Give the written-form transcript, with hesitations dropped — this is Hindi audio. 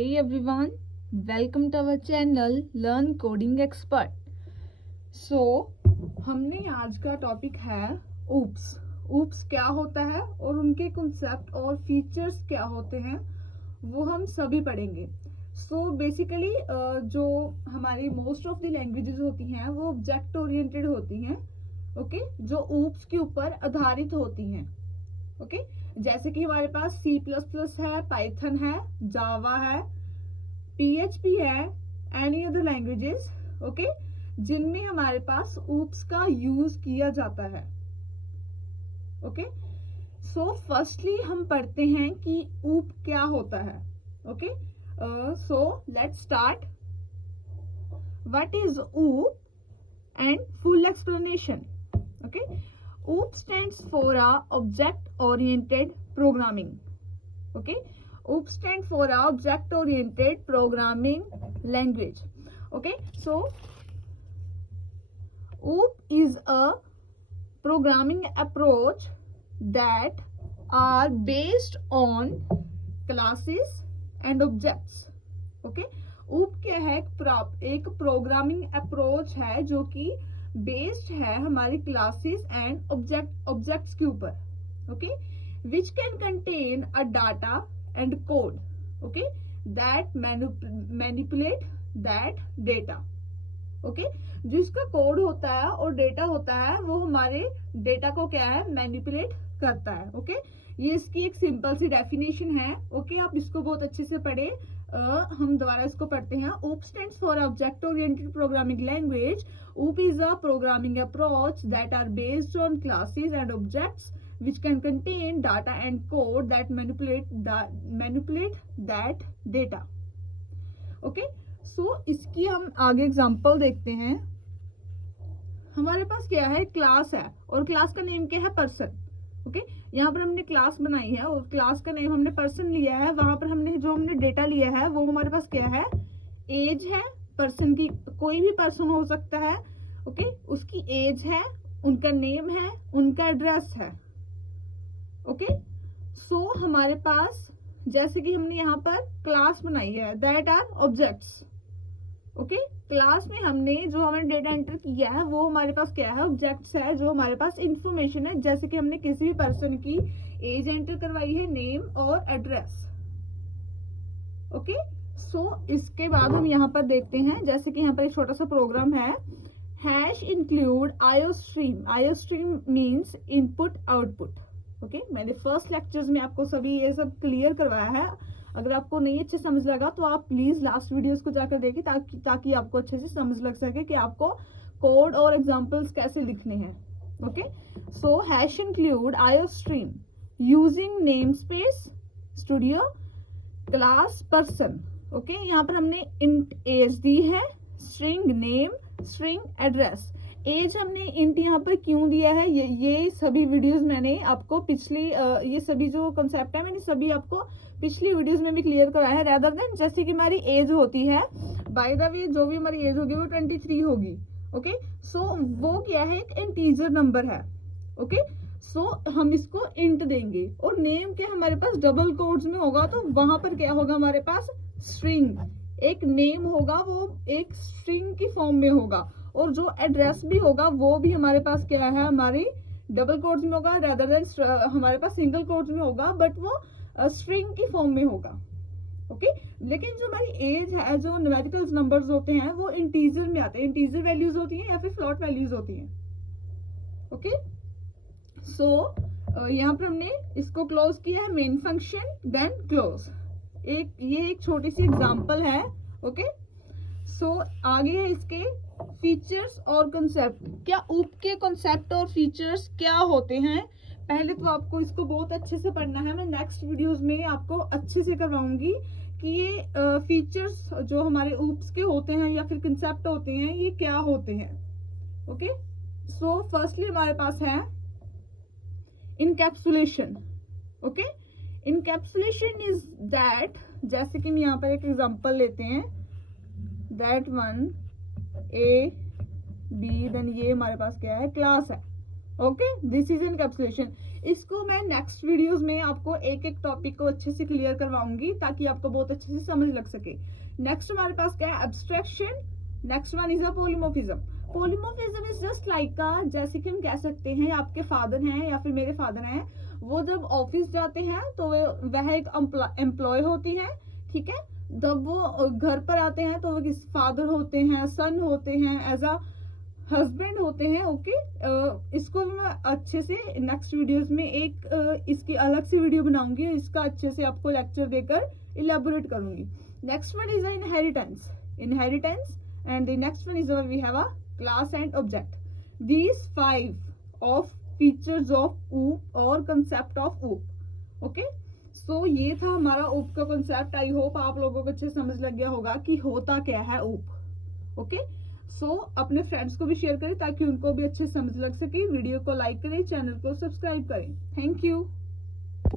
Hey everyone, welcome to our channel Learn Coding Expert. हमने आज का टॉपिक है ऊप्स क्या होता है और उनके कॉन्सेप्ट और फीचर्स क्या होते हैं वो हम सभी पढ़ेंगे. बेसिकली जो हमारी मोस्ट ऑफ द लैंग्वेजेस होती हैं वो ऑब्जेक्ट ओरिएंटेड होती हैं, ओके, जो ऊप्स के ऊपर आधारित होती हैं. ओके जैसे कि हमारे पास C++ है, पाइथन है, जावा है, PHP है, एनी अदर लैंग्वेजेस, ओके, जिनमें हमारे पास ऊप्स का यूज किया जाता है. ओके फर्स्टली हम पढ़ते हैं कि ऊप क्या होता है. Okay let's start. What is OOP and full explanation. Okay OOP stands for Object Oriented Programming. Okay, OOP stands for Object Oriented Programming Language. Okay, so OOP is a programming approach that are based on classes and objects. Okay, OOP क्या है? एक प्रोग्रामिंग अप्रोच है जो कि बेस्ड है हमारी क्लासेस एंड ऑब्जेक्ट्स के ऊपर. Okay which can contain a data and code, okay, that manipulate that data. Okay जिसका कोड होता है और डेटा होता है वो हमारे डेटा को क्या है, मैनिपुलेट करता है. ओके ये इसकी एक सिंपल सी डेफिनेशन है. ओके आप इसको बहुत अच्छे से पढ़े. हम दोबारा इसको पढ़ते हैं. OOP stands for Object Oriented Programming Language. OOP is a programming approach that are based on classes and objects which can contain data and code that manipulate that data. Okay, इसकी हम आगे एग्जांपल देखते हैं. हमारे पास क्या है, क्लास है और क्लास का नेम क्या है, पर्सन. ओके यहाँ पर हमने क्लास बनाई है और क्लास का नेम हमने पर्सन लिया है. वहां पर हमने डेटा लिया है वो हमारे पास क्या है, एज है पर्सन की. कोई भी पर्सन हो सकता है. ओके उसकी एज है, उनका नेम है, उनका एड्रेस है. ओके हमारे पास जैसे कि हमने यहाँ पर क्लास बनाई है, that are objects. Okay class में हमने जो हमारे डेटा एंटर किया है वो हमारे पास क्या है, ऑब्जेक्ट्स है जो हमारे पास इंफॉर्मेशन है. जैसे कि हमने किसी भी पर्सन की एज एंटर करवाई है, नेम और एड्रेस. ओके इसके बाद हम यहाँ पर देखते हैं. जैसे कि यहाँ पर एक छोटा सा प्रोग्राम है, hash include iostream means input output. Okay मैंने फर्स्ट लेक्चर्स में आपको सभी ये सब क्लियर करवाया है. अगर आपको नहीं अच्छे समझ लगा तो आप प्लीज लास्ट वीडियोस को जाकर देखें ताकि आपको अच्छे से समझ लग सके कि आपको कोड और एग्जांपल्स कैसे लिखने हैं. Okay hash include iostream using namespace studio class person. Okay यहाँ पर हमने इंट एज दी है, string name, string address. Age हमने इंट यहाँ पर क्यों दिया है, ये सभी वीडियोस मैंने आपको ये सभी जो कॉन्सेप्ट है मैंने सभी आपको पिछली वीडियोस में भी क्लियर कराया है. रेदर देन जैसे कि हमारी एज होती है, बाय द वे जो भी हमारी एज होगी वो 23 होगी. ओके वो क्या है, एक इंटीजर नंबर है. ओके हम इसको इंट देंगे. और नेम क्या हमारे पास डबल कोड्स में होगा तो वहां पर क्या होगा, हमारे पास स्ट्रिंग. एक नेम होगा वो एक स्ट्रिंग की फॉर्म में होगा और जो एड्रेस भी होगा वो भी हमारे पास क्या है, हमारी डबल कोड्स में होगा. रेदर देन हमारे पास सिंगल कोड्स में होगा बट वो स्ट्रिंग की फॉर्म में होगा. ओके लेकिन जो हमारी एज है, जो न्यूमेरिकल नंबर्स होते हैं वो इंटीजर में आते हैं. इंटीजर वैल्यूज होती हैं या फिर फ्लोट वैल्यूज होती हैं. ओके यहाँ पर हमने इसको क्लोज किया है, मेन फंक्शन देन क्लोज. ये एक छोटी सी एग्जांपल है. ओके आगे है इसके फीचर्स और कंसेप्ट. क्या ऊप के कंसेप्ट और फीचर्स क्या होते हैं, पहले तो आपको इसको बहुत अच्छे से पढ़ना है. मैं नेक्स्ट वीडियोस में आपको अच्छे से करवाऊंगी कि ये फीचर्स जो हमारे ऊप्स के होते हैं या फिर कंसेप्ट होते हैं ये क्या होते हैं. ओके फर्स्टली हमारे पास है encapsulation. Okay encapsulation is that, जैसे कि हम यहाँ पर एक एग्जांपल लेते हैं, that one A B then ये हमारे पास क्या है, क्लास है. Okay this is encapsulation. इसको मैं नेक्स्ट वीडियोस में आपको एक एक टॉपिक को अच्छे से क्लियर करवाऊंगी ताकि आपको बहुत अच्छे से समझ लग सके। नेक्स्ट हमारे पास क्या है, abstraction. Next one is a polymorphism. Polymorphism is just like जैसे कि हम कह सकते हैं आपके फादर हैं या फिर मेरे फादर हैं, वो जब ऑफिस जाते हैं तो वह एक एम्प्लॉय होती है, ठीक है। जब वो घर पर आते हैं तो वो किस फादर होते हैं, सन होते हैं, एज अ हस्बैंड होते हैं। ओके इसको भी मैं अच्छे से नेक्स्ट वीडियोस में एक इसकी अलग से वीडियो बनाऊंगी, इसका अच्छे से आपको लेक्चर देकर इलेबोरेट करूंगी। Next one is inheritance. Inheritance and the next one is we have a class and object. These 5 of features of OOP or concept of OOP. Okay, so ये था हमारा OOP का concept। I hope आप लोगों को अच्छे समझ लग गया होगा कि होता क्या है OOP। Okay, so अपने फ्रेंड्स को भी शेयर करें ताकि उनको भी अच्छे समझ लग सके। वीडियो को लाइक करें, चैनल को सब्सक्राइब करें। Thank you.